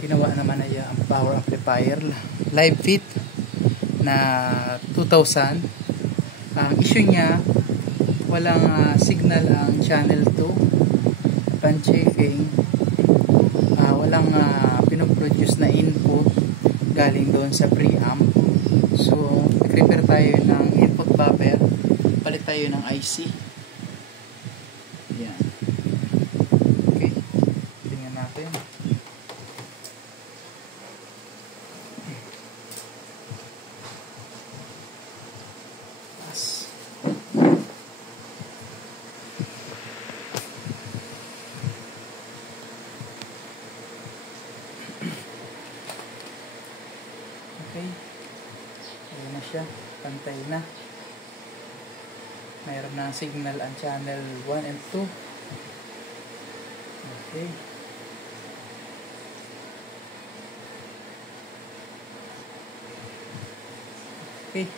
Ginawa naman ay ang power amplifier live fit na 2000. Ang issue niya, walang signal ang channel 2 upon checking. Walang pinoproduce na input galing doon sa preamp. So nag-repair tayo ng input buffer, palit tayo ng IC. Yan. Okay, tingnan natin. Okay, ayan na siya, pantay na. Mayroon na signal ang channel 1 and 2. Okay. Okay.